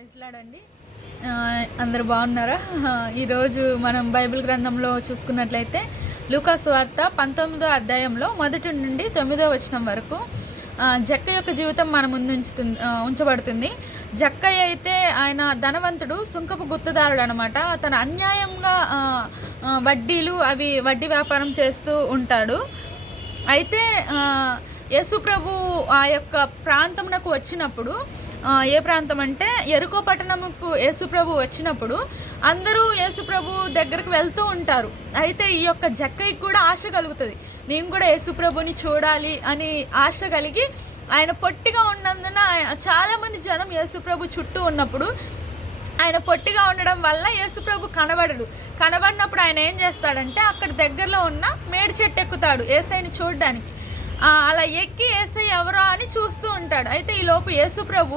ప్రైజ్లాడండి. అందరూ బాగున్నారా? ఈరోజు మనం బైబిల్ గ్రంథంలో చూసుకున్నట్లయితే లూకా సువార్త 19వ అధ్యాయంలో 1 నుండి 9వ వచనం వరకు జక్కయ్య యొక్క జీవితం మన ముందు ఉంచబడుతుంది. జక్కయ్య అయితే ఆయన ధనవంతుడు, సుంకపు గుత్తదారుడు అనమాట. తను అన్యాయంగా వడ్డీ వ్యాపారం చేస్తూ ఉంటాడు. అయితే యేసు ప్రభు ఆ యొక్క ప్రాంతమునకు వచ్చినప్పుడు, ఏ ప్రాంతం అంటే యెరికో పట్టణముకు యేసు ప్రభు వచ్చినప్పుడు అందరూ యేసు ప్రభు దగ్గరకు వెళ్తూ ఉంటారు. అయితే ఈ యొక్క జక్కయ్యకి కూడా ఆశ కలుగుతుంది, నేను కూడా యేసు ప్రభుని చూడాలి అని ఆశ కలిగి, ఆయన పొట్టిగా ఉన్నందున చాలామంది జనం యేసు ప్రభు చుట్టూ ఉన్నప్పుడు ఆయన పొట్టిగా ఉండడం వల్ల యేసు ప్రభు కనబడినప్పుడు ఆయన ఏం చేస్తాడంటే అక్కడ దగ్గరలో ఉన్న మేడి చెట్టు ఎక్కుతాడు యేసయ్యని చూడడానికి. అలా ఎక్కి యేసయ్య ఎవరో అని చూస్తూ ఉంటాడు. అయితే ఈ లోపు యేసు ప్రభు,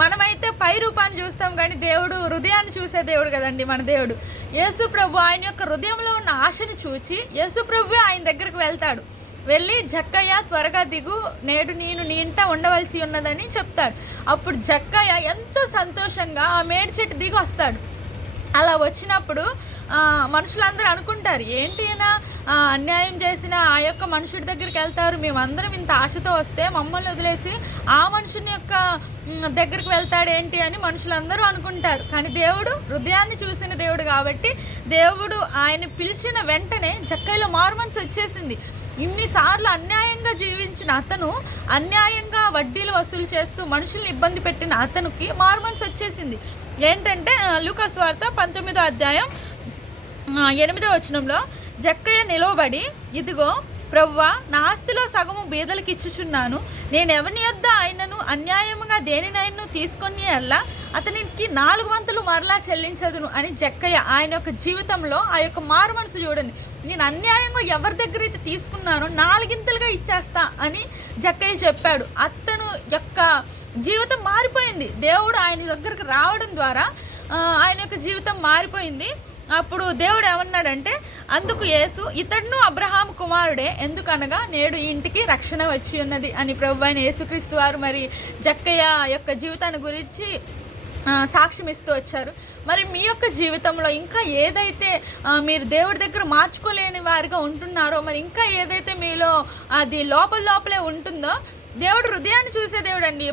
మనమైతే పై రూపాన్ని చూస్తాం కానీ దేవుడు హృదయాన్ని చూసే దేవుడు కదండి మన దేవుడు. యేసు ప్రభు ఆయన యొక్క హృదయంలో ఉన్న ఆశను చూచి యేసు ప్రభు ఆయన దగ్గరికి వెళ్తాడు. వెళ్ళి, జక్కయ్య త్వరగా దిగు, నేడు నేను నీ ఇంట ఉండవలసి ఉన్నదని చెప్తాడు. అప్పుడు జక్కయ్య ఎంతో సంతోషంగా ఆ మేడి చెట్టు దిగి వస్తాడు. అలా వచ్చినప్పుడు మనుషులందరూ అనుకుంటారు, ఏంటి అయినా అన్యాయం చేసిన ఆ యొక్క మనుషుడి దగ్గరికి వెళ్తారు, మేమందరం ఇంత ఆశతో వస్తే మమ్మల్ని వదిలేసి ఆ మనుషుని యొక్క దగ్గరికి వెళ్తాడేంటి అని మనుషులందరూ అనుకుంటారు. కానీ దేవుడు హృదయాన్ని చూసిన దేవుడు కాబట్టి దేవుడు ఆయన పిలిచిన వెంటనే జక్కయ్యలో మారుమనసు వచ్చేసింది. ఇన్నిసార్లు అన్యాయంగా జీవించిన అతను, అన్యాయంగా వడ్డీలు వసూలు చేస్తూ మనుషుల్ని ఇబ్బంది పెట్టిన అతనికి మారుమనసు వచ్చేసింది. ఏంటంటే లూకా సువార్త 19వ అధ్యాయం 8వ వచనంలో జక్కయ్య నిలవబడి, ఇదిగో ప్రభువా, నా ఆస్తిలో సగము బీదలకు ఇచ్చుచున్నాను, నేను ఎవరిని యొద్ద ఆయనను అన్యాయముగా దేనినైనా తీసుకొని అల్లా అతనికి 4 వంతులు మరలా చెల్లించదును అని జక్కయ్య ఆయన యొక్క జీవితంలో ఆ యొక్క మారు మనసు చూడండి. నేను అన్యాయంగా ఎవరి దగ్గర అయితే తీసుకున్నానో 4 ఇచ్చేస్తా అని జక్కయ్య చెప్పాడు. అతను యొక్క జీవితం మారిపోయింది. దేవుడు ఆయన దగ్గరకు రావడం ద్వారా ఆయన యొక్క జీవితం మారిపోయింది. అప్పుడు దేవుడు ఏమన్నాడంటే, అందుకు యేసు, ఇతడును అబ్రహాము కుమారుడే, ఎందుకనగా నేడు ఈ ఇంటికి రక్షణ వచ్చి ఉన్నది అని ప్రభు అయిన యేసుక్రీస్తు వారు మరి జక్కయ్య యొక్క జీవితాన్ని గురించి సాక్ష్యం ఇస్తూ వచ్చారు. మరి మీ యొక్క జీవితంలో ఇంకా ఏదైతే మీరు దేవుడి దగ్గర మార్చుకోలేని వారిగా ఉంటున్నారో, మరి ఇంకా ఏదైతే మీలో అది లోపలే ఉంటుందో, దేవుడు హృదయాన్ని చూసే దేవుడు అండి.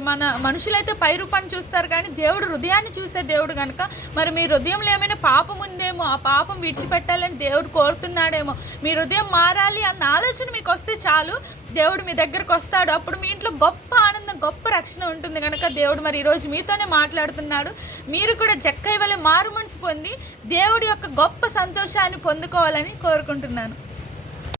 మనుషులైతే పై రూపాన్ని చూస్తారు కానీ దేవుడు హృదయాన్ని చూసే దేవుడు కనుక, మరి మీ హృదయంలో ఏమైనా పాపం ఉందేమో, ఆ పాపం విడిచిపెట్టాలని దేవుడు కోరుతున్నాడేమో, మీ హృదయం మారాలి అన్న ఆలోచన మీకు వస్తే చాలు, దేవుడు మీ దగ్గరకు వస్తాడు. అప్పుడు మీ ఇంట్లో గొప్ప ఆనందం, గొప్ప రక్షణ ఉంటుంది కనుక దేవుడు మరి ఈరోజు మీతోనే మాట్లాడుతున్నాడు. మీరు కూడా జక్కయ్య వలె మారు మనసు పొంది దేవుడి యొక్క గొప్ప సంతోషాన్ని పొందుకోవాలని కోరుకుంటున్నాను.